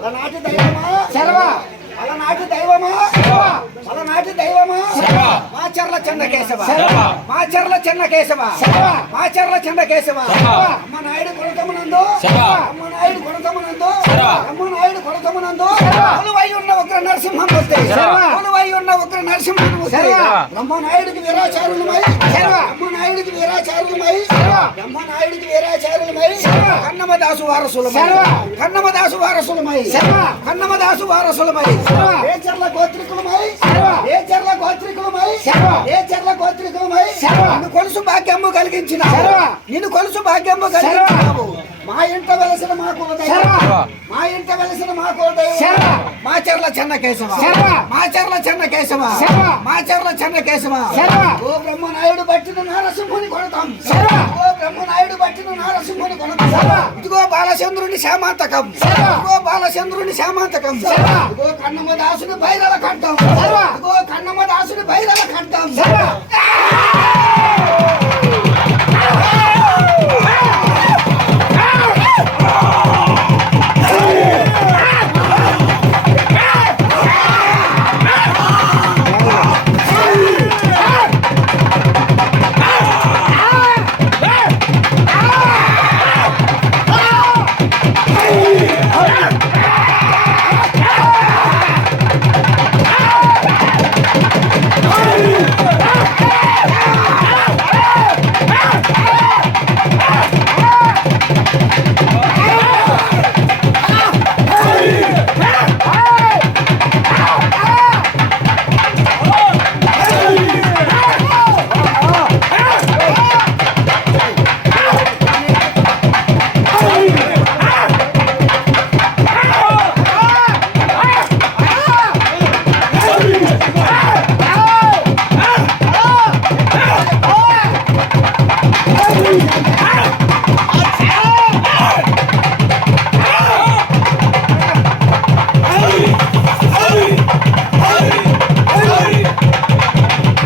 అలనాటి దైవమా శర్వ అలనాటి దైవమా అలనాటి దైవమా మాచర్ల చెన్నకేశవ మాచర్ల చెన్నకేశవ మాచర్ల చెన్నకేశవ అమ్మ నాయుడు కొడతమునందు అమ్మ నాయుడు కొడతమునందు అమ్మ నాయుడు కొడతమునందు కొలువై ఉన్న ఉగ్ర నరసింహం వస్తే కొలువై ఉన్న ఉగ్ర నరసింహం వస్తే బ్రహ్మనాయుడికి వీరాచారులమై బ్రహ్మనాయుడికి వీరాచారులమై బ్రహ్మనాయుడికి వీరాచారులమై కన్నమదాసు వారసులమై కన్నమదాసు వారసులమై కన్నమదాసు వారసులమై ఏచర్ల గోత్రికులమై ఏచర్ల గోత్రికులమై ఏచర్ల గోత్రికులమై నిన్ను కొలుసు భాగ్యము కలిగించిన నిన్ను కొలుసు భాగ్యము కలిగించినావు మా ఇంట వెలసిన మా కులదైవం మా ఇంట వెలసిన మా కులదైవం మాచర్ల చెన్నకేశవ మాచర్ల చెన్నకేశవ మాచర్ల చెన్నకేశవ ఓ బ్రహ్మనాయుడు పట్టిన నారసింహుని కొడతాం ఓ బ్రహ్మనాయుడు పట్టిన నారసింహుని కొడతాం ఇదిగో బాలచంద్రుని శామాంతకం ఇదిగో బాలచంద్రుని శామాంతకం ఇదిగో కన్నమదాసుని బైరల కంఠం ఇదిగో కన్నమదాసుని బైరల కంఠం